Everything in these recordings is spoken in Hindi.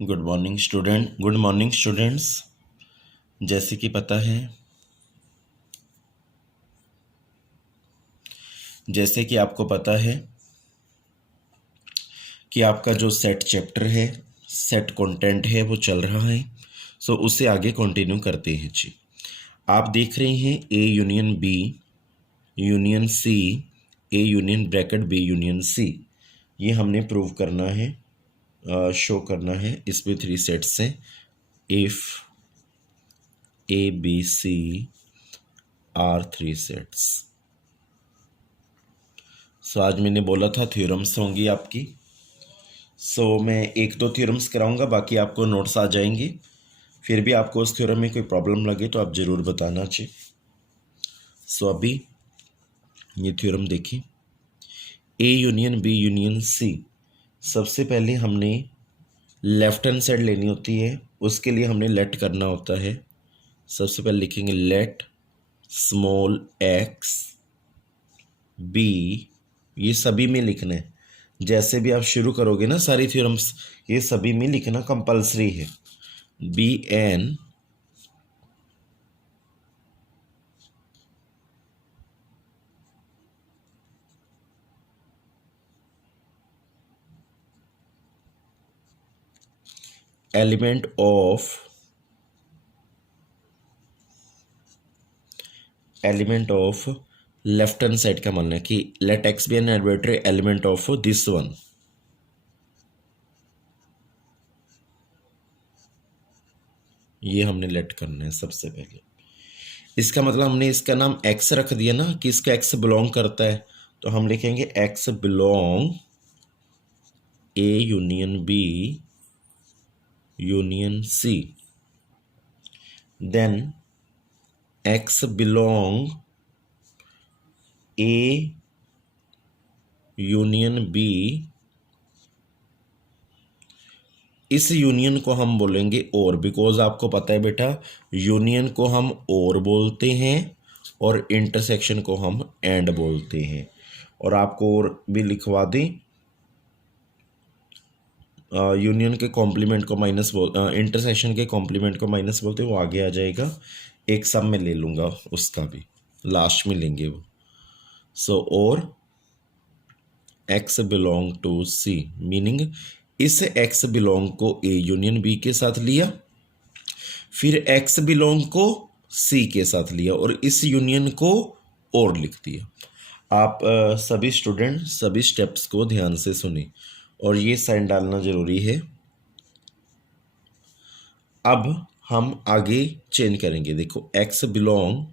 Good morning students. जैसे कि पता है, जैसे कि आपको पता है कि आपका जो सेट चैप्टर है, सेट कंटेंट है, वो चल रहा है। सो उससे आगे कंटिन्यू करते हैं जी। आप देख रहे हैं A union B union C, A union bracket B union C. ये हमने प्रूव करना है, शो करना है। इसमें 3 सेट्स हैं। If A B C are 3 sets. So आज मैंने बोला था थ्योरम्स होंगी आपकी। मैं 1-2 थ्योरम्स कराऊंगा, बाकी आपको नोट्स आ जाएंगे। फिर भी आपको उस थ्योरम में कोई प्रॉब्लम लगे तो आप ज़रूर बताना चाहिए। अभी ये थ्योरम देखिए, A union B union C. सबसे पहले हमने लेफ्ट हैंड साइड लेनी होती है, उसके लिए हमने लेट करना होता है। सबसे पहले लिखेंगे लेट स्मॉल एक्स बी। ये सभी में लिखना है। जैसे भी आप शुरू करोगे ना सारी थ्योरम्स, ये सभी में लिखना कंपलसरी है। Be an element of left hand side का मानना है कि let x be an arbitrary element of this one. ये हमने लेट करना है सबसे पहले। इसका मतलब हमने इसका नाम एक्स रख दिया ना, कि इसका एक्स बिलोंग करता है, तो हम लिखेंगे x belong A union B union C. Then x belong A union B. इस यूनियन को हम बोलेंगे और, बिकॉज आपको पता है बेटा, यूनियन को हम और बोलते हैं और इंटरसेक्शन को हम एंड बोलते हैं। और आपको और भी लिखवा दें, यूनियन के कॉम्प्लीमेंट को माइनस इंटरसेक्शन के कॉम्प्लीमेंट को माइनस बोलते हैं, वो आगे आ जाएगा। एक सब में ले लूँगा, उसका भी लास्ट में लेंगे वो। और x belong to C, meaning इस एक्स बिलोंग को ए यूनियन बी के साथ लिया, फिर एक्स बिलोंग को सी के साथ लिया, और इस यूनियन को और लिख दिया। आप सभी स्टूडेंट सभी स्टेप्स को ध्यान से सुने, और ये साइन डालना जरूरी है। अब हम आगे चेंज करेंगे। देखो, एक्स बिलोंग,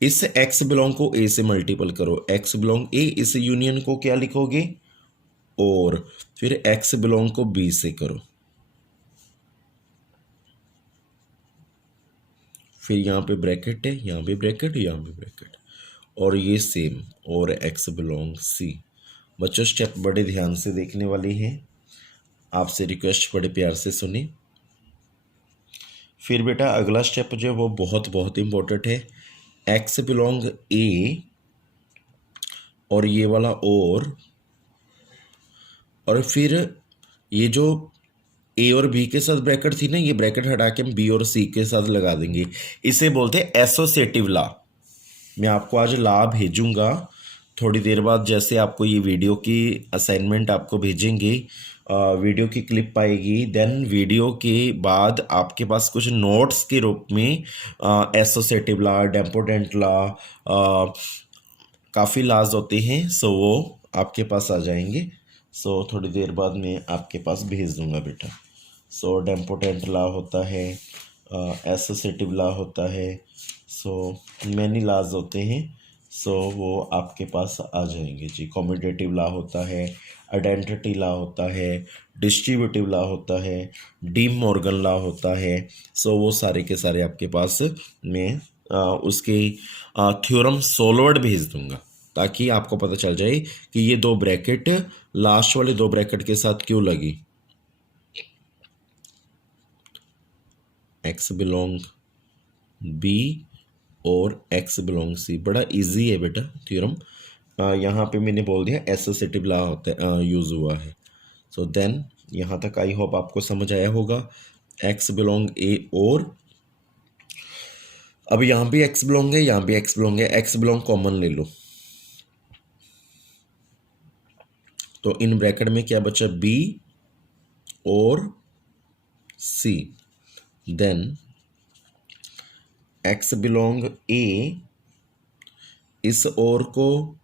इस एक्स बिलोंग को ए से मल्टीपल करो, एक्स बिलोंग ए। इस यूनियन को क्या लिखोगे, और फिर एक्स बिलोंग को बी से करो, फिर यहाँ पे ब्रैकेट है, यहाँ पे ब्रैकेट, यहाँ पे ब्रैकेट, और ये सेम, और एक्स बिलोंग सी। बच्चों, स्टेप बड़े ध्यान से देखने वाली हैं, आपसे रिक्वेस्ट बड़े प्यार से सुनी। फिर बेटा अगला स्टेप जो है वो बहुत बहुत इंपॉर्टेंट है। एक्स बिलोंग ए, और ये वाला और फिर ये जो ए और बी के साथ ब्रैकेट थी ना, ये ब्रैकेट हटा के हम बी और सी के साथ लगा देंगे। इसे बोलते हैं एसोसिएटिव लॉ। मैं आपको आज लॉ भेजूंगा थोड़ी देर बाद। जैसे आपको ये वीडियो की असाइनमेंट आपको भेजेंगे, वीडियो की क्लिप आएगी, देन वीडियो के बाद आपके पास कुछ नोट्स के रूप में एसोसिएटिव लॉ, डेम्पोटेंट लॉ, काफ़ी लॉज होते हैं। वो आपके पास आ जाएंगे। थोड़ी देर बाद मैं आपके पास भेज दूंगा बेटा। डेम्पोटेंट लॉ होता है, एसोसिएटिव लॉ होता है, मैनी लॉज होते हैं। वो आपके पास आ जाएंगे जी। कम्यूटेटिव लॉ होता है, आइडेंटिटी लॉ होता है, डिस्ट्रीब्यूटिव लॉ होता है, डी मॉर्गन लॉ होता है। वो सारे के सारे आपके पास मैं उसके थ्योरम सोल्वर्ड भेज दूंगा, ताकि आपको पता चल जाए कि ये 2 ब्रैकेट लास्ट वाले 2 ब्रैकेट के साथ क्यों लगी। एक्स बिलोंग बी और एक्स बिलोंग सी, बड़ा इजी है बेटा थ्योरम। यहाँ पे मैंने बोल दिया एसोसिएटिव लॉ होता है, यूज़ हुआ है। देन यहाँ तक आई होप आपको समझ आया होगा। एक्स बिलोंग ए, और अब यहाँ भी एक्स बिलोंग है, यहाँ भी एक्स बिलोंग है, एक्स बिलोंग कॉमन ले लो, तो इन ब्रैकेट में क्या बचा, बी और सी। देन एक्स बिलोंग ए, इस और को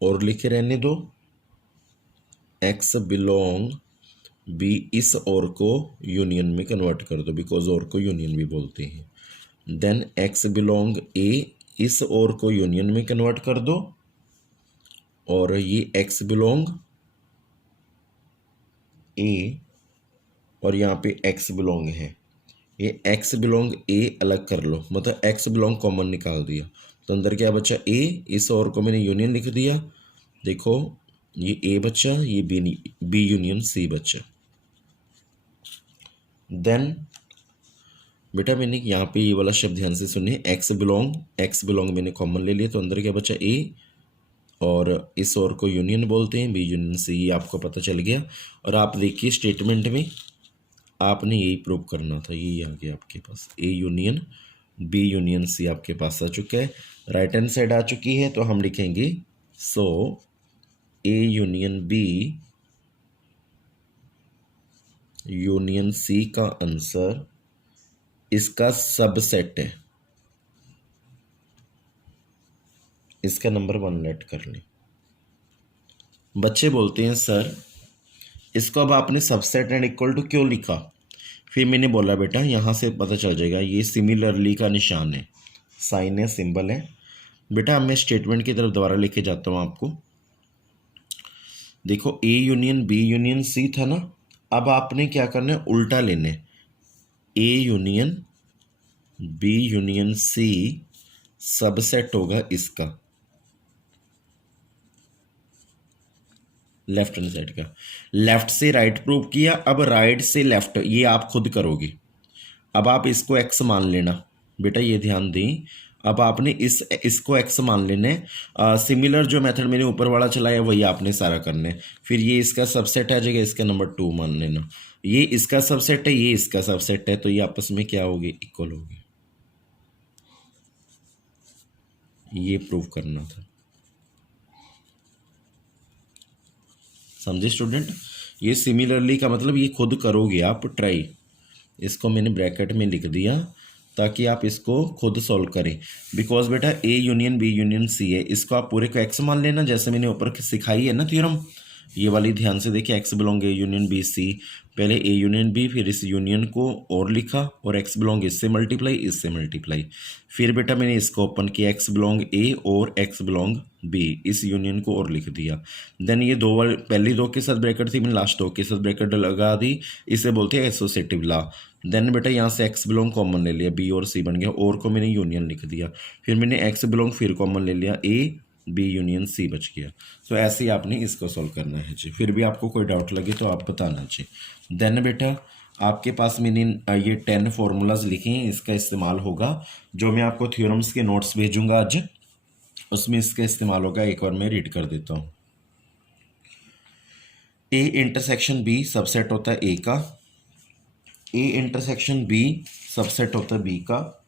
और लिखे रहने दो, एक्स बिलोंग बी, इस और को यूनियन में कन्वर्ट कर दो, बिकॉज और को यूनियन भी बोलते हैं। देन एक्स बिलोंग ए, इस और को यूनियन में कन्वर्ट कर दो, और ये एक्स बिलोंग ए, और यहाँ पे एक्स बिलोंग है, ये एक्स बिलोंग ए अलग कर लो, मतलब एक्स बिलोंग कॉमन निकाल दिया, तो अंदर क्या बचा, ए, इस और को मैंने यूनियन लिख दिया, देखो ये ए बचा, ये बी यूनियन सी बचा। देन बेटा मैंने यहाँ पे ये वाला शब्द ध्यान से सुनिए, एक्स बिलोंग मैंने कॉमन ले लिया, तो अंदर क्या बचा, ए, और इस और को यूनियन बोलते हैं, बी यूनियन सी, ये आपको पता चल गया। और आप देखिए स्टेटमेंट में आपने यही प्रूव करना था, यही आ गया आपके पास, A union B union C आपके पास आ चुका है, राइट हैंड साइड आ चुकी है, तो हम लिखेंगे so A union B union C का आंसर इसका सबसेट है, इसका नंबर 1 लेट कर लें। बच्चे बोलते हैं सर इसको अब आपने सबसेट एंड इक्वल टू क्यों लिखा, फिर मैंने बोला बेटा यहाँ से पता चल जाएगा, ये सिमिलरली का निशान है, साइन है, सिंबल है। बेटा अब मैं स्टेटमेंट की तरफ दोबारा लेके जाता हूँ आपको, देखो A union B union C था ना, अब आपने क्या करना है, उल्टा लेना है, A union B union C subset होगा इसका, लेफ्ट हैंड साइड का, लेफ्ट से राइट प्रूव किया, अब राइट से लेफ्ट ये आप खुद करोगे। अब आप इसको एक्स मान लेना, बेटा ये ध्यान दें, अब आपने इसको एक्स मान लेना है, सिमिलर जो मेथड मैंने ऊपर वाला चलाया वही आपने सारा करना है, फिर ये इसका सबसेट आ जाएगा, इसका नंबर 2 मान लेना, ये इसका सबसेट है, ये इसका सबसेट है, तो ये आपस में क्या होगी, इक्वल होगी, ये प्रूव करना था। समझे स्टूडेंट, ये सिमिलरली का मतलब ये खुद करोगे आप ट्राई, इसको मैंने ब्रैकेट में लिख दिया ताकि आप इसको खुद सॉल्व करें, बिकॉज बेटा A union B union C है, इसको आप पूरे को एक्स मान लेना, जैसे मैंने ऊपर सिखाई है ना थ्योरम, ये वाली ध्यान से देखिए, x belong A union B C, पहले ए यूनियन बी, फिर इस यूनियन को और लिखा, और एक्स बिलोंग इससे मल्टीप्लाई, इससे मल्टीप्लाई, फिर बेटा मैंने इसको ओपन किया, एक्स बिलोंग ए और एक्स बिलोंग बी, इस यूनियन को और लिख दिया। देन ये दो वाले पहली दो के साथ ब्रैकेट थी, मैंने लास्ट दो के साथ ब्रैकेट लगा दी, इसे बोलते हैं एसोसिएटिव लॉ। देन बेटा यहाँ से एक्स बिलोंग कॉमन ले लिया, बी और सी बन गया, और को मैंने यूनियन लिख दिया, फिर मैंने एक्स बिलोंग फिर कॉमन ले लिया, ए बी यूनियन सी बच गया। तो ऐसे ही आपने इसको सॉल्व करना है जी, फिर भी आपको कोई डाउट लगे तो आप बताना चाहिए। देन बेटा आपके पास मैंने ये 10 फार्मूलाज लिखे हैं, इसका इस्तेमाल होगा, जो मैं आपको थ्योरम्स के नोट्स भेजूंगा आज, उसमें इसका इस्तेमाल होगा। एक और मैं रीड कर देता हूँ, ए इंटरसेक्शन बी सबसेट होता है ए का, ए इंटरसेक्शन बी सबसेट होता है बी का,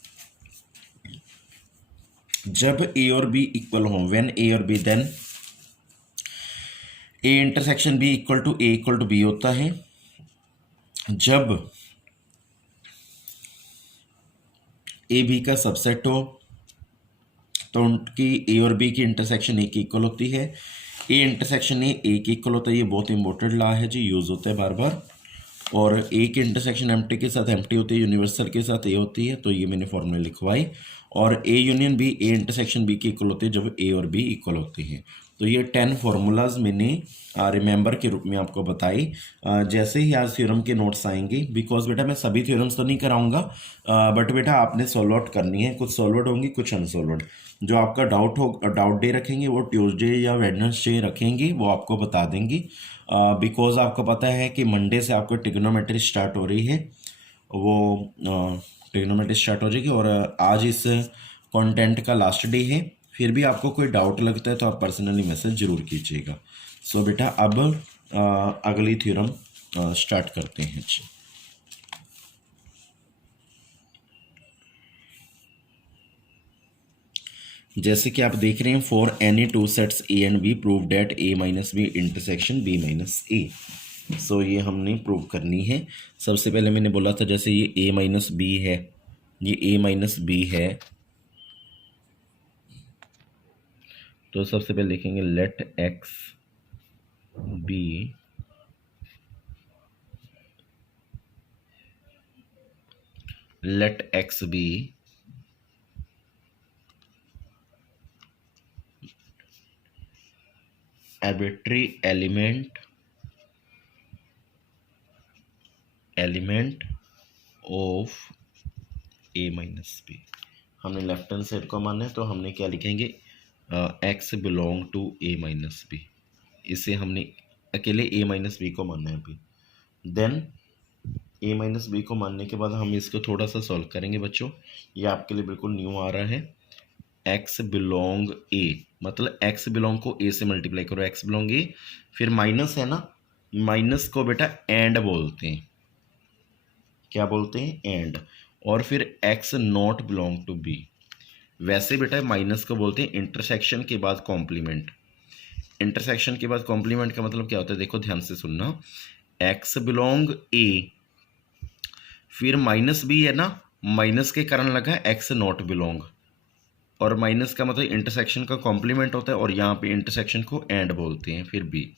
जब ए और बी इक्वल हो, व्हेन ए और B, then A intersection B equal to A equal to B होता है, जब ए बी का सबसेट हो तो उनकी ए और बी की इंटरसेक्शन ए की इक्वल होती है, ए इंटरसेक्शन ए की इक्वल होता है, ये बहुत इंपॉर्टेंट लॉ है जी, यूज़ होता है बार बार, और ए की इंटरसेक्शन एम्प्टी के साथ एम्प्टी होती है, यूनिवर्सल के साथ ए होती है, तो ये मैंने फॉर्मूला लिखवाई, और A union B A intersection B की इक्वल होती है जब ए और बी इक्वल होती हैं। तो ये 10 फार्मूलाज मैंने रिमेंबर के रूप में आपको बताई, जैसे ही आज थ्योरम के नोट्स आएंगे, बिकॉज बेटा मैं सभी थ्योरम्स तो नहीं कराऊंगा, बट बेटा आपने सॉल्व आउट करनी है, कुछ सॉल्व आउट होंगी कुछ अनसॉल्व, जो आपका डाउट डे रखेंगे वो ट्यूसडे या वेडनेसडे रखेंगे, वो आपको बता देंगी, बिकॉज आपको पता है कि मंडे से आपको ट्रिग्नोमेट्री स्टार्ट हो रही है, वो ट्रिग्नोमेट्री स्टार्ट हो जाएगी, और आज इस कंटेंट का लास्ट डे है। फिर भी आपको कोई डाउट लगता है तो आप पर्सनली मैसेज जरूर कीजिएगा। सो बेटा अब अगली थ्योरम स्टार्ट करते हैं जी। जैसे कि आप देख रहे हैं, for any two sets A and B prove that A minus B intersection B minus A. So ये हमने प्रूव करनी है। सबसे पहले मैंने बोला था जैसे ये ए माइनस बी है, ये ए माइनस बी है, तो सबसे पहले लिखेंगे let x be arbitrary element of a minus B. हमने लेफ्ट हैंड साइड को मानना है तो हमने क्या लिखेंगे, x belong to A minus B. इसे हमने अकेले ए माइनस बी को मानना है अभी। देन ए माइनस बी को मानने के बाद हम इसको थोड़ा सा सॉल्व करेंगे बच्चों। ये आपके लिए बिल्कुल न्यू आ रहा है। एक्स बिलोंग ए, मतलब एक्स बिलोंग को ए से मल्टीप्लाई करो, एक्स बिलोंग ए, फिर माइनस है ना, माइनस को बेटा एंड बोलते हैं। क्या बोलते हैं? एंड। और फिर x not belong to B, वैसे बेटा माइनस को बोलते हैं इंटरसेक्शन के बाद कॉम्प्लीमेंट। इंटरसेक्शन के बाद कॉम्प्लीमेंट का मतलब क्या होता है, देखो ध्यान से सुनना। एक्स बिलोंग ए, फिर माइनस बी है ना, माइनस के कारण लगा एक्स नॉट बिलोंग, और माइनस का मतलब इंटरसेक्शन का कॉम्प्लीमेंट होता है, और यहाँ पे इंटरसेक्शन को एंड बोलते हैं, फिर बी।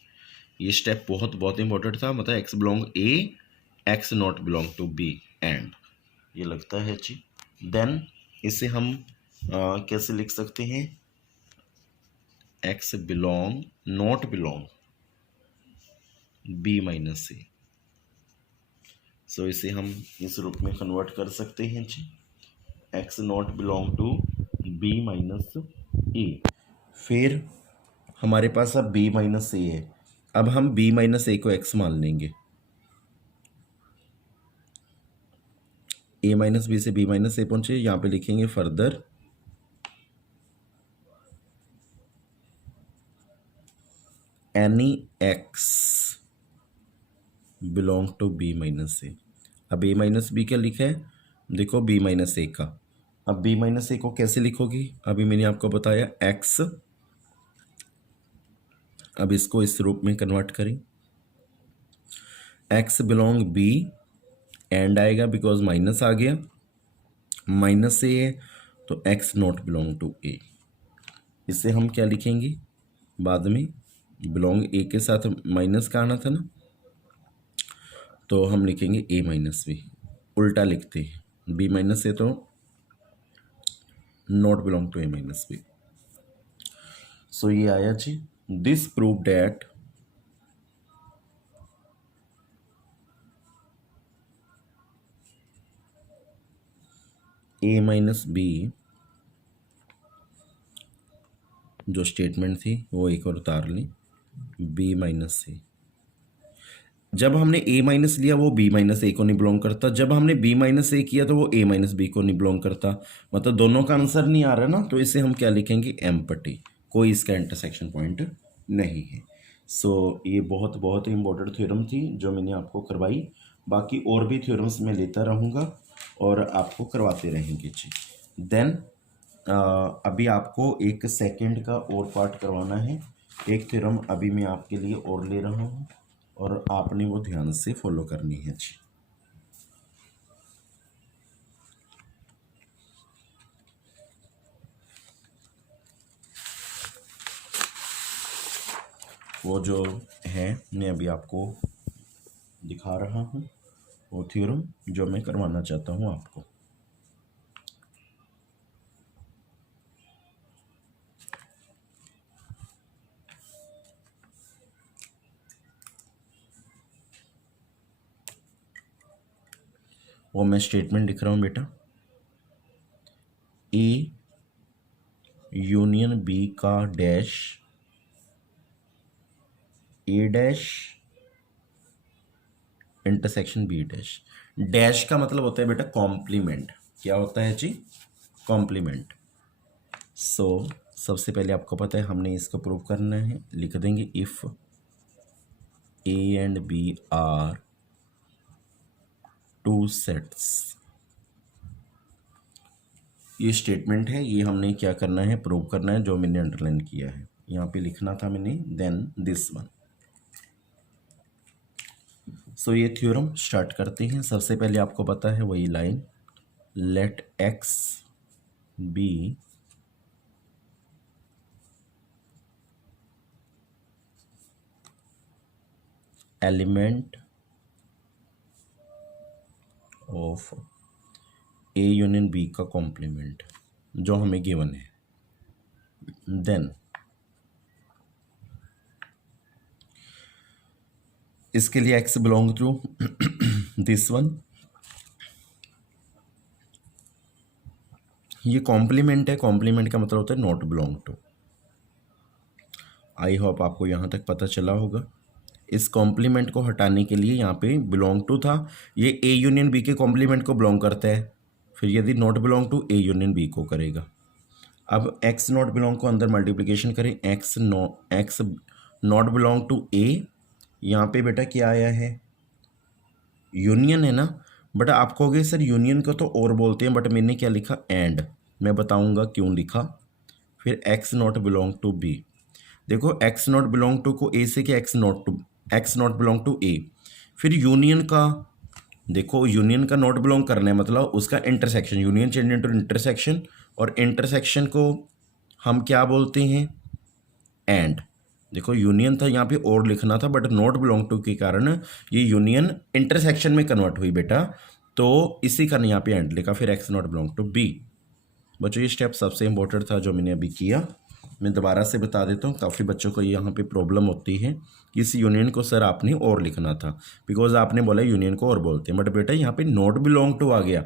ये स्टेप बहुत बहुत इंपॉर्टेंट था, मतलब x belong A, x not belong to B, and. ये लगता है जी। देन इसे हम कैसे लिख सकते हैं, x belong not belong B minus A. So इसे हम इस रूप में कन्वर्ट कर सकते हैं जी, x not belong to B minus A. फिर हमारे पास अब बी माइनस ए है। अब हम बी माइनस ए को एक्स मान लेंगे। ए माइनस बी से बी माइनस ए पहुंचे, यहाँ पे लिखेंगे further any x belong to B minus A. अब ए माइनस बी क्या लिखा है, देखो बी माइनस ए का। अब बी माइनस ए को कैसे लिखोगी, अभी मैंने आपको बताया एक्स। अब इसको इस रूप में कन्वर्ट करें, एक्स बिलोंग बी, एंड आएगा बिकॉज माइनस आ गया, माइनस ए है तो एक्स नॉट बिलोंग टू ए। इसे हम क्या लिखेंगे बाद में, बिलोंग ए के साथ माइनस का आना था ना, तो हम लिखेंगे ए माइनस बी। उल्टा लिखते हैं, बी माइनस ए तो not belong to A minus B. So ये आया जी, this prove that A minus B, जो स्टेटमेंट थी वो एक और उतार ली, बी माइनस सी। जब हमने ए माइनस लिया वो बी माइनस ए को नहीं बिलोंग करता, जब हमने बी माइनस ए किया तो वो ए माइनस बी को नहीं बिलोंग करता, मतलब दोनों का आंसर नहीं आ रहा ना, तो इसे हम क्या लिखेंगे, एम्पटी, कोई इसका इंटरसेक्शन पॉइंट नहीं है। सो ये बहुत बहुत इंपॉर्टेंट थ्योरम थी जो मैंने आपको करवाई। बाकी और भी थ्योरम्स मैं लेता रहूँगा और आपको करवाते रहेंगे जी। देन अभी आपको एक सेकंड का और पार्ट करवाना है। एक थ्योरम अभी मैं आपके लिए और ले रहा हूँ और आपने वो ध्यान से फॉलो करनी है जी। वो जो है मैं अभी आपको दिखा रहा हूँ, वो थ्योरम जो मैं करवाना चाहता हूँ आपको। वो मैं स्टेटमेंट लिख रहा हूँ बेटा, ए यूनियन बी का dash A dash intersection B dash. Dash का मतलब होता है बेटा कॉम्प्लीमेंट। क्या होता है जी, कॉम्प्लीमेंट। सो सबसे पहले आपको पता है हमने इसको प्रूव करना है, लिख देंगे if A and B are two sets. ये स्टेटमेंट है, ये हमने क्या करना है, प्रूव करना है, जो मैंने अंडरलाइन किया है यहाँ पे लिखना था मैंने, देन दिस वन। सो ये थ्योरम स्टार्ट करते हैं। सबसे पहले आपको पता है वही line, let x be element of A union B का कॉम्प्लीमेंट, जो हमें गिवन है। देन इसके लिए x belong to this one. ये कॉम्प्लीमेंट है, कॉम्प्लीमेंट का मतलब होता है not belong to. I hope आपको यहाँ तक पता चला होगा। इस कॉम्प्लीमेंट को हटाने के लिए यहाँ पे बिलोंग टू था, ये ए यूनियन बी के कॉम्प्लीमेंट को बिलोंग करता है, फिर यदि not belong to A union B को करेगा। अब एक्स नॉट बिलोंग को अंदर मल्टीप्लिकेशन करें, एक्स नॉट बिलोंग टू ए, यहाँ पे बेटा क्या आया है, यूनियन है ना। बट आप कहोगे सर यूनियन को तो और बोलते हैं, बट मैंने क्या लिखा, एंड। मैं बताऊंगा क्यों लिखा। फिर x not belong to B. देखो एक्स नॉट बिलोंग टू को ए से क्या, x not belong to A. फिर यूनियन का देखो, यूनियन का नॉट बिलोंग करना है मतलब उसका intersection, union change into intersection, और इंटरसेक्शन को हम क्या बोलते हैं, एंड। देखो यूनियन था यहाँ पे और लिखना था, बट नॉट बिलोंग टू के कारण ये यूनियन इंटरसेक्शन में कन्वर्ट हुई बेटा, तो इसी का यहाँ पे एंड लिखा। फिर x not belong to B. बच्चों ये स्टेप सबसे इंपॉर्टेंट था जो मैंने अभी किया। मैं दोबारा से बता देता हूँ, काफ़ी बच्चों को यहाँ पे प्रॉब्लम होती है कि इस यूनियन को सर आपने और लिखना था, बिकॉज आपने बोला यूनियन को और बोलते हैं, बट बेटा यहाँ पे नॉट बिलोंग टू आ गया।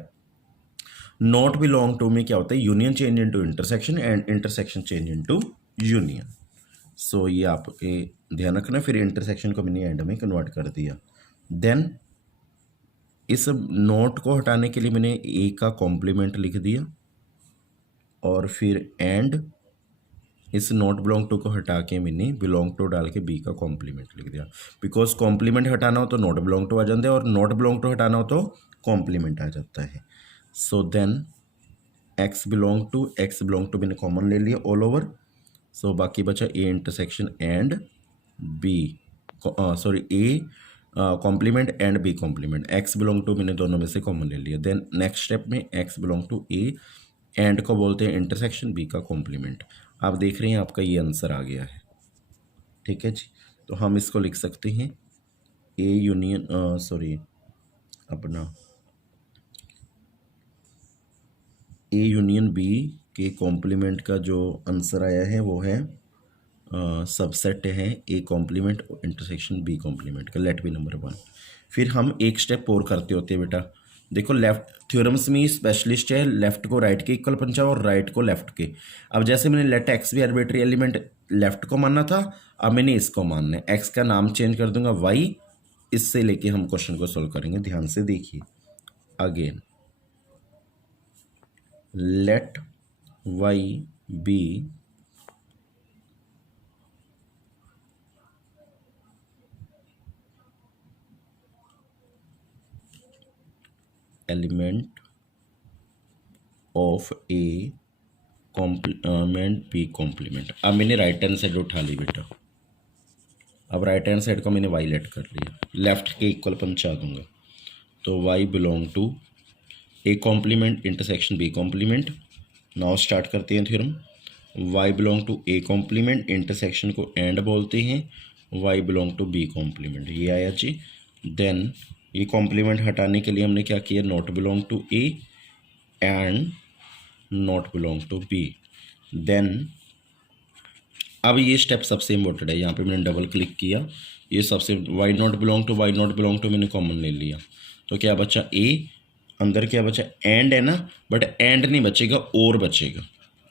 नॉट बिलोंग टू में क्या होता है, union change into intersection and intersection change into union. So ये आपके ध्यान रखना। फिर इंटरसेक्शन को मैंने एंड में कन्वर्ट कर दिया। देन इस नोट को हटाने के लिए मैंने ए का कॉम्प्लीमेंट लिख दिया, और फिर एंड इस नॉट बिलोंग टू को हटा के मैंने बिलोंग टू डाल के बी का कॉम्प्लीमेंट लिख दिया, बिकॉज कॉम्प्लीमेंट हटाना हो तो नॉट बिलोंग टू आ जाता है, और नॉट बिलोंग टू हटाना हो तो कॉम्प्लीमेंट आ जाता है। So then x belong to मैंने कॉमन ले लिया ऑल ओवर। सो बाकी बचा A intersection and B, sorry A complement and B complement. X belong to मैंने दोनों में से कॉमन ले लिया। देन नेक्स्ट स्टेप में x belong to A, and को बोलते हैं इंटरसेक्शन, बी का कॉम्प्लीमेंट। आप देख रहे हैं आपका ये आंसर आ गया है, ठीक है जी। तो हम इसको लिख सकते हैं ए यूनियन अपना ए यूनियन बी के कॉम्प्लीमेंट का जो आंसर आया है वो है सबसेट है A complement intersection B complement का, लेट बी नंबर 1। फिर हम एक स्टेप और करते होते हैं बेटा। देखो लेफ्ट थ्योरम्स में स्पेशलिस्ट है लेफ्ट को राइट के इक्वल पंचा और राइट को लेफ्ट के। अब जैसे मैंने लेट एक्स भी आर्बिट्री एलिमेंट लेफ्ट को मानना था, अब मैंने इसको मानना है। एक्स का नाम चेंज कर दूंगा वाई, इससे लेके हम क्वेश्चन को सोल्व करेंगे। ध्यान से देखिए again, let y be element of A complement B complement. अब मैंने राइट हैंड साइड उठा ली बेटा, अब राइट हैंड साइड को मैंने वाई लेट कर लिया, लेफ्ट के इक्वल पंचा दूंगा। तो y belong to A complement intersection B complement. Now start करते हैं theorem. Y belong to A complement, intersection को एंड बोलते हैं, y belong to B complement, ये आया जी। देन ये कॉम्प्लीमेंट हटाने के लिए हमने क्या किया, not belong to A and not belong to B. Then अब ये स्टेप सबसे इम्पोर्टेंट है, यहाँ पे मैंने डबल क्लिक किया, ये सबसे वाई नॉट बिलोंग टू मैंने कॉमन ले लिया। तो क्या बचा ए, अंदर क्या बचा एंड है ना, बट एंड नहीं बचेगा और बचेगा।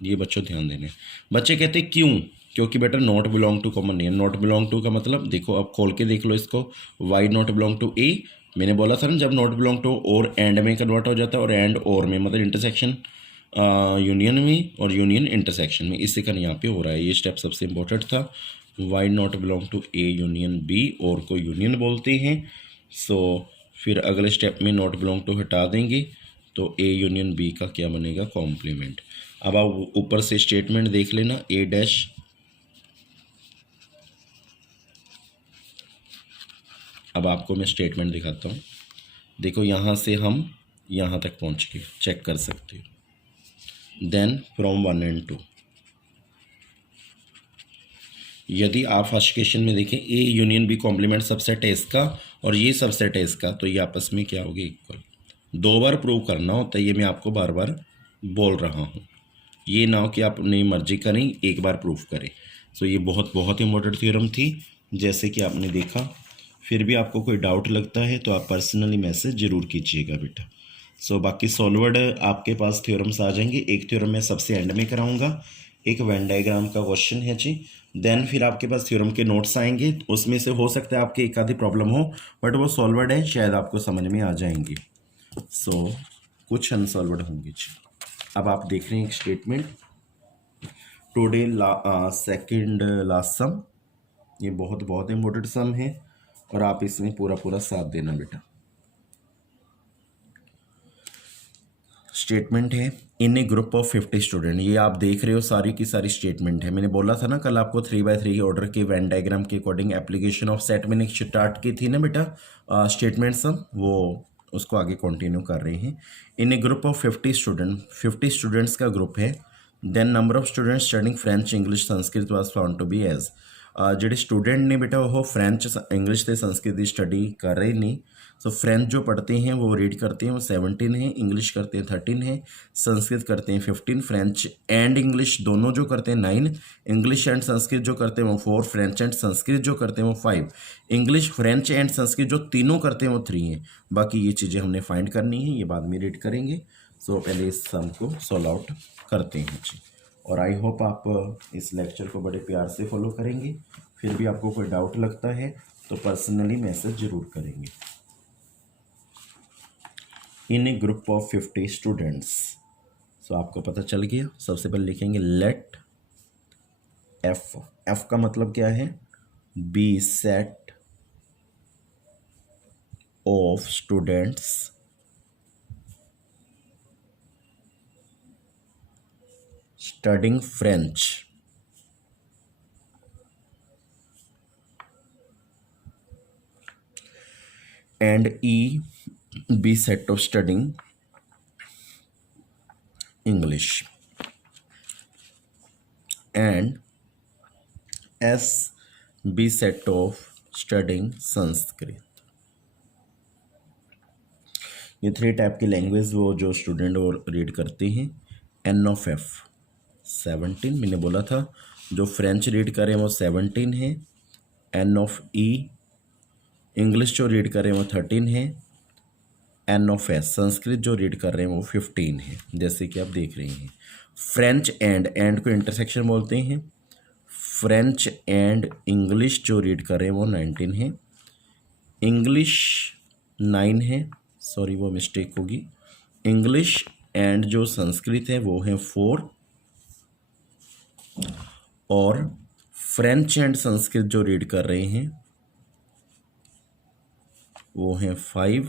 ये बच्चों ध्यान देने, बच्चे कहते क्यों, क्योंकि बेटा नॉट बिलोंग टू कॉमन नहीं है। नॉट बिलोंग टू का मतलब देखो, अब खोल के देख लो इसको, वाई नॉट बिलोंग टू ए, मैंने बोला था ना जब नॉट बिलोंग टू और एंड में कन्वर्ट हो जाता है, और एंड और में मतलब इंटरसेक्शन यूनियन में और यूनियन इंटरसेक्शन में, इससे का यहाँ पे हो रहा है। ये स्टेप सबसे इंपॉर्टेंट था। Y not belong to A union B, और को यूनियन बोलते हैं। सो फिर अगले स्टेप में नॉट बिलोंग टू हटा देंगे तो ए यूनियन बी का क्या बनेगा, कॉम्प्लीमेंट। अब आप ऊपर से स्टेटमेंट देख लेना, ए डैश, अब आपको मैं स्टेटमेंट दिखाता हूँ। देखो यहाँ से हम यहाँ तक पहुँच गए, चेक कर सकते हो। देन फ्रॉम 1 and 2, यदि आप फर्स्ट क्वेश्चन में देखें A union B complement subset है इसका और ये सबसेट है इसका, तो ये आपस में क्या होगी, इक्वल। 2 बार प्रूव करना होता है, ये मैं आपको बार बार बोल रहा हूँ, ये ना हो कि आप अपनी मर्जी करें एक बार प्रूफ करें। सो ये बहुत बहुत इंपॉर्टेंट थ्योरम थी, जैसे कि आपने देखा। फिर भी आपको कोई डाउट लगता है तो आप पर्सनली मैसेज ज़रूर कीजिएगा बेटा। सो बाकी सॉल्वर्ड आपके पास थ्योरम्स आ जाएंगे। एक थ्योरम मैं सबसे एंड में कराऊंगा, एक वेन डायग्राम का क्वेश्चन है जी। देन फिर आपके पास थ्योरम के नोट्स आएंगे, उसमें से हो सकता है आपके एक आधी प्रॉब्लम हो, बट वो सॉल्वर्ड है, शायद आपको समझ में आ जाएंगे। सो कुछ अनसॉल्वर्ड होंगे जी। अब आप देख रहे हैं एक स्टेटमेंट, टुडे सेकंड लास्ट सम, ये बहुत बहुत इंपॉर्टेंट सम है और आप इसमें पूरा पूरा साथ देना बेटा। स्टेटमेंट है, इन ए ग्रुप ऑफ 50 स्टूडेंट, ये आप देख रहे हो सारी की सारी स्टेटमेंट है। मैंने बोला था ना कल आपको 3x3 ऑर्डर के वेन डायग्राम के अकॉर्डिंग एप्लीकेशन ऑफ सेट मैंने स्टार्ट की थी ना बेटा, स्टेटमेंट सम, वो उसको आगे कंटिन्यू कर रहे हैं। In a group of 50 student, 50 students का ग्रुप है। Then number of students studying French English Sanskrit was found to be as, ਜਿਹੜੇ स्टूडेंट ने बेटा वो फ्रेंच इंग्लिश से संस्कृत की स्टडी कर रहे नहीं। सो फ्रेंच जो पढ़ते हैं वो रीड करते हैं वो 17 है, इंग्लिश करते हैं 13 है, संस्कृत करते हैं 15, फ्रेंच एंड इंग्लिश दोनों जो करते हैं 9, इंग्लिश एंड संस्कृत जो करते हैं वो 4, फ्रेंच एंड संस्कृत जो करते हैं वो 5, इंग्लिश फ्रेंच एंड संस्कृत जो तीनों करते हैं वो 3 हैं। बाकी ये चीज़ें हमने फाइंड करनी है, ये बाद में रीड करेंगे। सो पहले इस सम को सॉल्व आउट करते हैं जी। और आई होप आप इस लेक्चर को बड़े प्यार से फॉलो करेंगे। फिर भी आपको कोई डाउट लगता है तो पर्सनली मैसेज ज़रूर करेंगे। इन ए ग्रुप ऑफ 50 स्टूडेंट्स, सो आपको पता चल गया। सबसे पहले लिखेंगे लेट एफ, एफ का मतलब क्या है, B set of students studying French and E be set of studying English and S be set of studying Sanskrit। ये 3 टाइप की लैंग्वेज वो जो स्टूडेंट और रीड करते हैं। N of F 17 मैंने बोला था, जो फ्रेंच रीड करें वो 17 है। N of E इंग्लिश जो रीड कर रहे हैं वो 13 है। एन ऑफ एस संस्कृत जो रीड कर रहे हैं वो 15 है, जैसे कि आप देख रहे हैं। फ्रेंच एंड को इंटरसेक्शन बोलते हैं। फ्रेंच एंड इंग्लिश जो रीड कर रहे हैं वो 19 है। इंग्लिश 9 है, सॉरी वो मिस्टेक होगी। इंग्लिश एंड जो संस्कृत है वो है 4 और फ्रेंच एंड संस्कृत जो रीड कर रहे हैं वो है 5।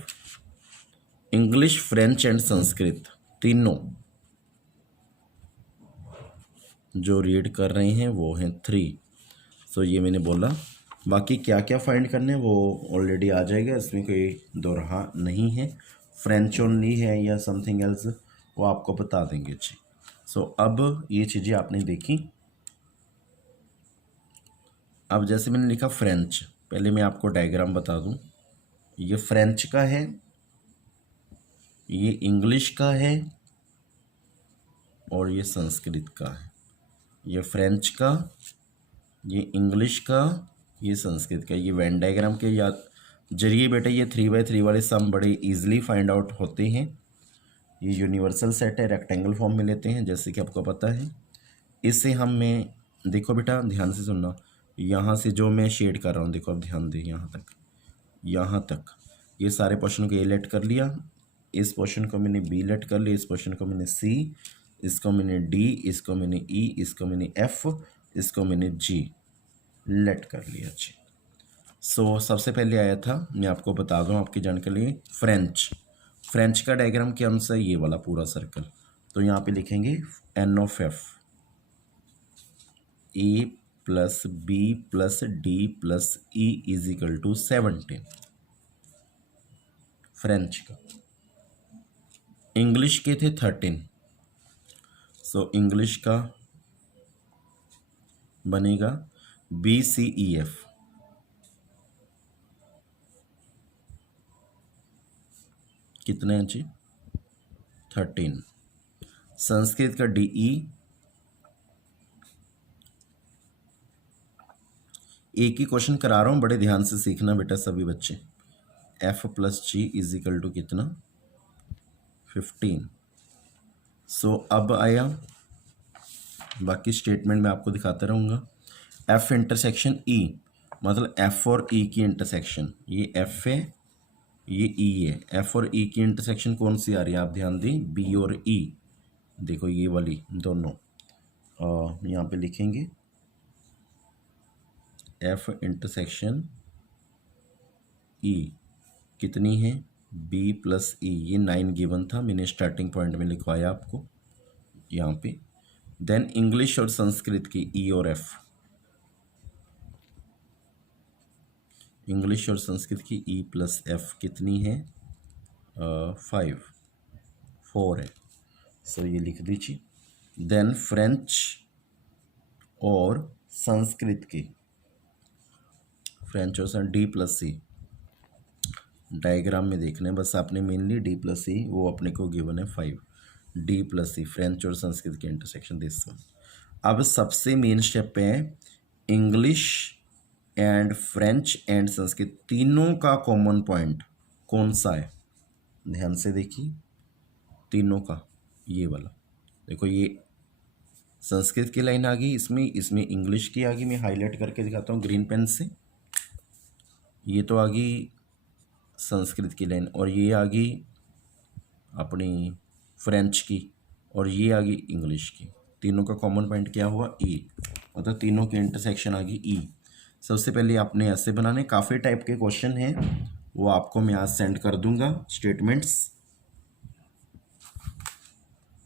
इंग्लिश फ्रेंच एंड संस्कृत तीनों जो रीड कर रहे हैं वो हैं 3। सो ये मैंने बोला। बाकी क्या क्या फाइंड करने हैं वो ऑलरेडी आ जाएगा, इसमें कोई दोहरा नहीं है। फ्रेंच ओनली है या समथिंग एल्स वो आपको बता देंगे जी। सो अब ये चीज़ें आपने देखी। अब जैसे मैंने लिखा फ्रेंच, पहले मैं आपको डायग्राम बता दूं। ये फ्रेंच का है, ये इंग्लिश का है और ये संस्कृत का है। ये फ्रेंच का, ये इंग्लिश का, ये संस्कृत का। ये वेन डायग्राम के याद जरिए बेटा ये 3x3 वाले सम बड़े इजीली फाइंड आउट होते हैं। ये यूनिवर्सल सेट है, रेक्टेंगल फॉर्म में लेते हैं जैसे कि आपको पता है। इससे हम में देखो बेटा ध्यान से सुनना, यहाँ से जो मैं शेड कर रहा हूँ देखो, अब ध्यान दें यहाँ तक ये सारे पोर्शन को ए लेट कर लिया, इस पोर्शन को मैंने बी लेट कर लिया, इस पोर्शन को मैंने सी, इसको मैंने डी, इसको मैंने ई, इसको मैंने एफ, इसको मैंने जी लेट कर लिया जी। सो सबसे पहले आया था, मैं आपको बता दूं आपकी जानकारी के लिए, फ्रेंच। फ्रेंच का डायग्राम क्या आंसर, ये वाला पूरा सर्कल। तो यहाँ पे लिखेंगे n of F A plus B plus D plus E is equal to 17, French का। इंग्लिश के थे 13, सो इंग्लिश का बनेगा बी सी ई एफ, कितने हैं जी, 13। संस्कृत का डी ई, एक ही क्वेश्चन करा रहा हूँ, बड़े ध्यान से सीखना बेटा सभी बच्चे। F plus G is equal to कितना, 15। सो अब आया, बाकी स्टेटमेंट मैं आपको दिखाता रहूँगा। एफ इंटरसेक्शन ई, मतलब एफ और ई की इंटरसेक्शन, ये एफ है ये ई है। एफ और ई की इंटरसेक्शन कौन सी आ रही है, आप ध्यान दें, बी और ई। देखो ये वाली दोनों, यहाँ पे लिखेंगे एफ इंटरसेक्शन ई कितनी है, बी प्लस ई, ये 9 गिवन था, मैंने स्टार्टिंग पॉइंट में लिखवाया आपको यहाँ पे। देन इंग्लिश और संस्कृत की ई और एफ, इंग्लिश और संस्कृत की ई प्लस एफ कितनी है, 4 है। सो ये लिख दीजिए। देन फ्रेंच और संस्कृत की, फ्रेंच और डी प्लस सी, डायग्राम में देखना है बस आपने, मेनली डी प्लस सी वो अपने को गिवन है 5, डी प्लस सी फ्रेंच और संस्कृत के इंटरसेक्शन दिस वन। अब सबसे मेन स्टेप पे है English and French and Sanskrit तीनों का कॉमन पॉइंट कौन सा है, ध्यान से देखिए, तीनों का ये वाला। देखो ये संस्कृत की लाइन आ गई, इसमें इसमें इंग्लिश की आ गई, मैं हाईलाइट करके दिखाता हूँ ग्रीन पेन से। ये तो आ गई संस्कृत की लाइन, और ये आ गई अपनी फ्रेंच की, और ये आ गई इंग्लिश की। तीनों का कॉमन पॉइंट क्या हुआ, ई, मतलब तीनों की इंटरसेक्शन आ गई ई। सबसे पहले आपने ऐसे बनाने, काफ़ी टाइप के क्वेश्चन हैं, वो आपको मैं आज सेंड कर दूंगा स्टेटमेंट्स।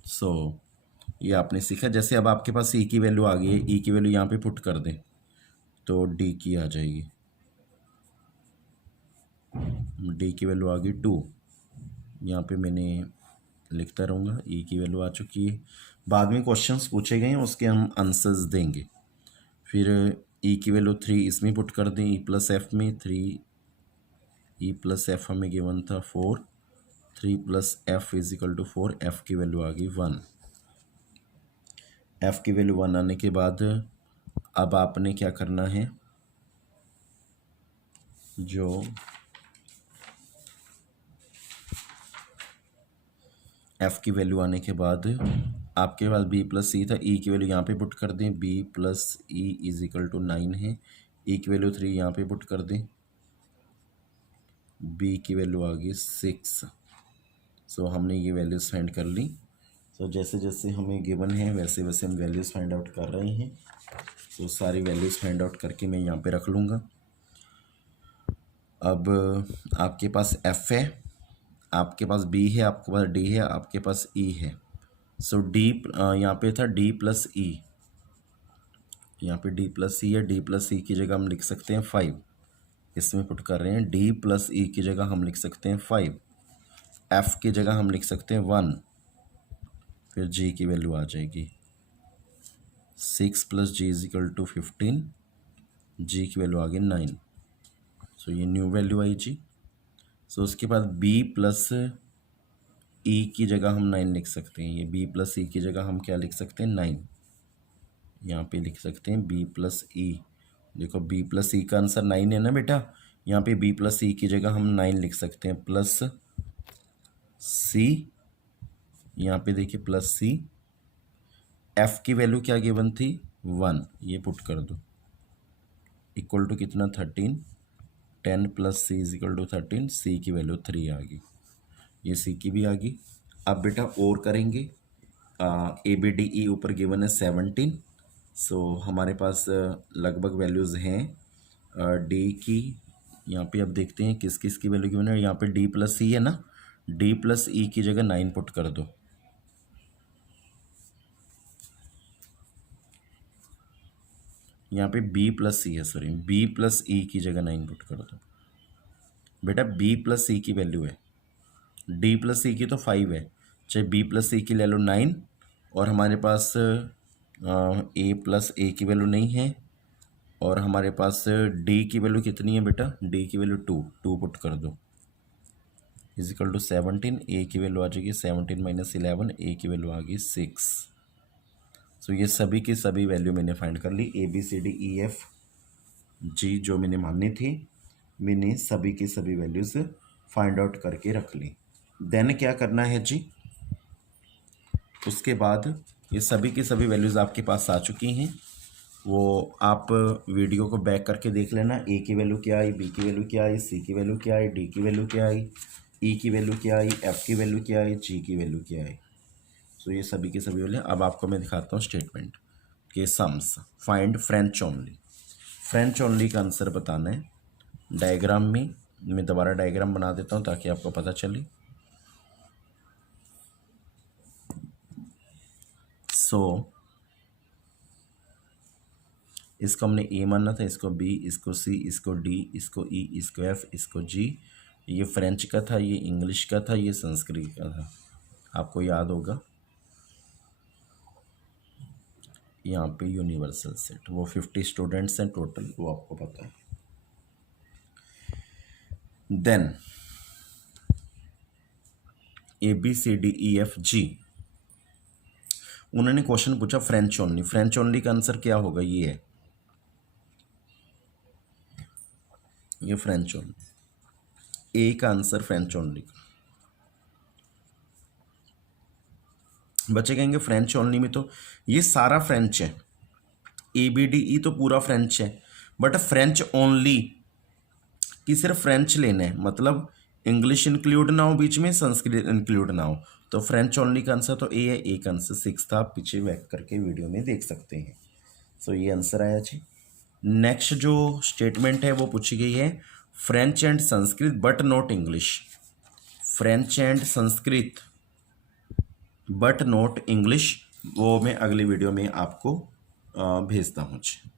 सो ये आपने सीखा। जैसे अब आपके पास ई की वैल्यू आ गई है, ई की वैल्यू यहाँ पे पुट कर दें तो डी की आ जाएगी, डी की वैल्यू आ गई 2, यहाँ पे मैंने लिखता रहूँगा, ई की वैल्यू आ चुकी है। बाद में क्वेश्चंस पूछे गए हैं उसके हम आंसर्स देंगे। फिर ई की वैल्यू 3 इसमें पुट कर दें, ई प्लस एफ में 3, ई प्लस एफ हमें गिवन था 4, 3 plus F is equal to 4, F की वैल्यू आ गई 1। एफ की वैल्यू 1 आने के बाद अब आपने क्या करना है, जो एफ की वैल्यू आने के बाद आपके पास बी प्लस सी था, ई की वैल्यू यहाँ पे पुट कर दें, B plus E is equal to 9 है, ई की वैल्यू 3 यहाँ पे पुट कर दें, बी की वैल्यू आ गई 6। सो हमने ये वैल्यूज़ फाइंड कर ली। सो जैसे जैसे हमें गिवन है वैसे वैसे हम वैल्यूज़ फाइंड आउट कर रहे हैं। सो सारी वैल्यूज़ फाइंड आउट करके मैं यहाँ पे रख लूँगा। अब आपके पास एफ है, आपके पास बी है, आपके पास डी है, आपके पास ई है। सो डी यहाँ पे था डी प्लस ई, यहाँ पे डी प्लस ई है, डी प्लस ई की जगह हम लिख सकते हैं 5, इसमें पुट कर रहे हैं, डी प्लस ई की जगह हम लिख सकते हैं 5, एफ की जगह हम लिख सकते हैं 1, फिर जी की वैल्यू आ जाएगी 6 plus G is equal to 15, G की वैल्यू आ गई 9। सो ये न्यू वैल्यू आई जी। सो उसके बाद बी प्लस ई की जगह हम 9 लिख सकते हैं, ये बी प्लस ई की जगह हम क्या लिख सकते हैं 9, यहाँ पे लिख सकते हैं बी प्लस ई। देखो बी प्लस ई का आंसर 9 है ना बेटा, यहाँ पे बी प्लस ई की जगह हम 9 लिख सकते हैं, प्लस सी, यहाँ पे देखिए प्लस सी, एफ की वैल्यू क्या गिवन थी 1, ये पुट कर दो, इक्वल टू कितना 13, 10 plus C is equal to 13, C की वैल्यू 3 आ गई, ये सी की भी आ गई। अब बेटा और करेंगे, ए बी डी ई ऊपर गिवन है 17। सो हमारे पास लगभग वैल्यूज़ हैं डी की यहाँ पे अब देखते हैं किस किस की वैल्यू गिवन है। यहाँ पे डी प्लस ई है ना, डी प्लस ई की जगह 9 पुट कर दो। यहाँ पे बी प्लस सी है, सॉरी बी प्लस ई की जगह 9 पुट कर दो। बेटा बी प्लस सी की वैल्यू है, डी प्लस सी की तो 5 है, चाहे बी प्लस सी की ले लो 9, और हमारे पास ए प्लस ए की वैल्यू नहीं है, और हमारे पास डी की वैल्यू कितनी है बेटा, डी की वैल्यू 2 पुट कर दो, इजिकल टू 17। ए की वैल्यू आ जाएगी 17 माइनस 11, ए की वैल्यू आ गई 6। सो ये सभी की सभी वैल्यू मैंने फाइंड कर ली, A B C D E F G जो मैंने माननी थी, मैंने सभी की सभी वैल्यूज़ फाइंड आउट करके रख ली। देन क्या करना है जी, उसके बाद ये सभी की सभी वैल्यूज़ आपके पास आ चुकी हैं, वो आप वीडियो को बैक करके देख लेना। ए की वैल्यू क्या आई, बी की वैल्यू क्या आई, सी की वैल्यू क्या आई, डी की वैल्यू क्या आई, ई की वैल्यू क्या आई, एफ की वैल्यू क्या आई, जी की वैल्यू क्या आई। सो ये सभी की सभी वैल्यू। अब आपको मैं दिखाता हूँ स्टेटमेंट के sums. Find French only, French only का आंसर बताना है। डायग्राम में मैं दोबारा डायग्राम बना देता हूँ ताकि आपको पता चले। सो इसको हमने ए मानना था, इसको बी, इसको सी, इसको डी, इसको ई, इसको एफ, इसको जी। ये फ्रेंच का था, ये इंग्लिश का था, ये संस्कृत का था, आपको याद होगा। यहाँ पे यूनिवर्सल सेट, वो 50 स्टूडेंट्स हैं टोटल, वो आपको पता है। Then A B C D E F G, उन्होंने क्वेश्चन पूछा फ्रेंच ओनली, फ्रेंच ओनली का आंसर क्या होगा, ये है, ये फ्रेंच ओनली, ए का आंसर फ्रेंच ओनली। बच्चे कहेंगे फ्रेंच ओनली में तो ये सारा फ्रेंच है, ए बी डी ई तो पूरा फ्रेंच है, बट फ्रेंच ओनली कि सिर्फ फ्रेंच लेना है, मतलब इंग्लिश इंक्लूड ना हो बीच में, संस्कृत इंक्लूड ना हो, तो फ्रेंच ओनली का आंसर तो ए है। ए का आंसर 6 था, आप पीछे बैक करके वीडियो में देख सकते हैं। सो ये आंसर आया जी। नेक्स्ट जो स्टेटमेंट है वो पूछी गई है, French and Sanskrit but not English, French and Sanskrit but not English, वो मैं अगली वीडियो में आपको भेजता हूँ जी।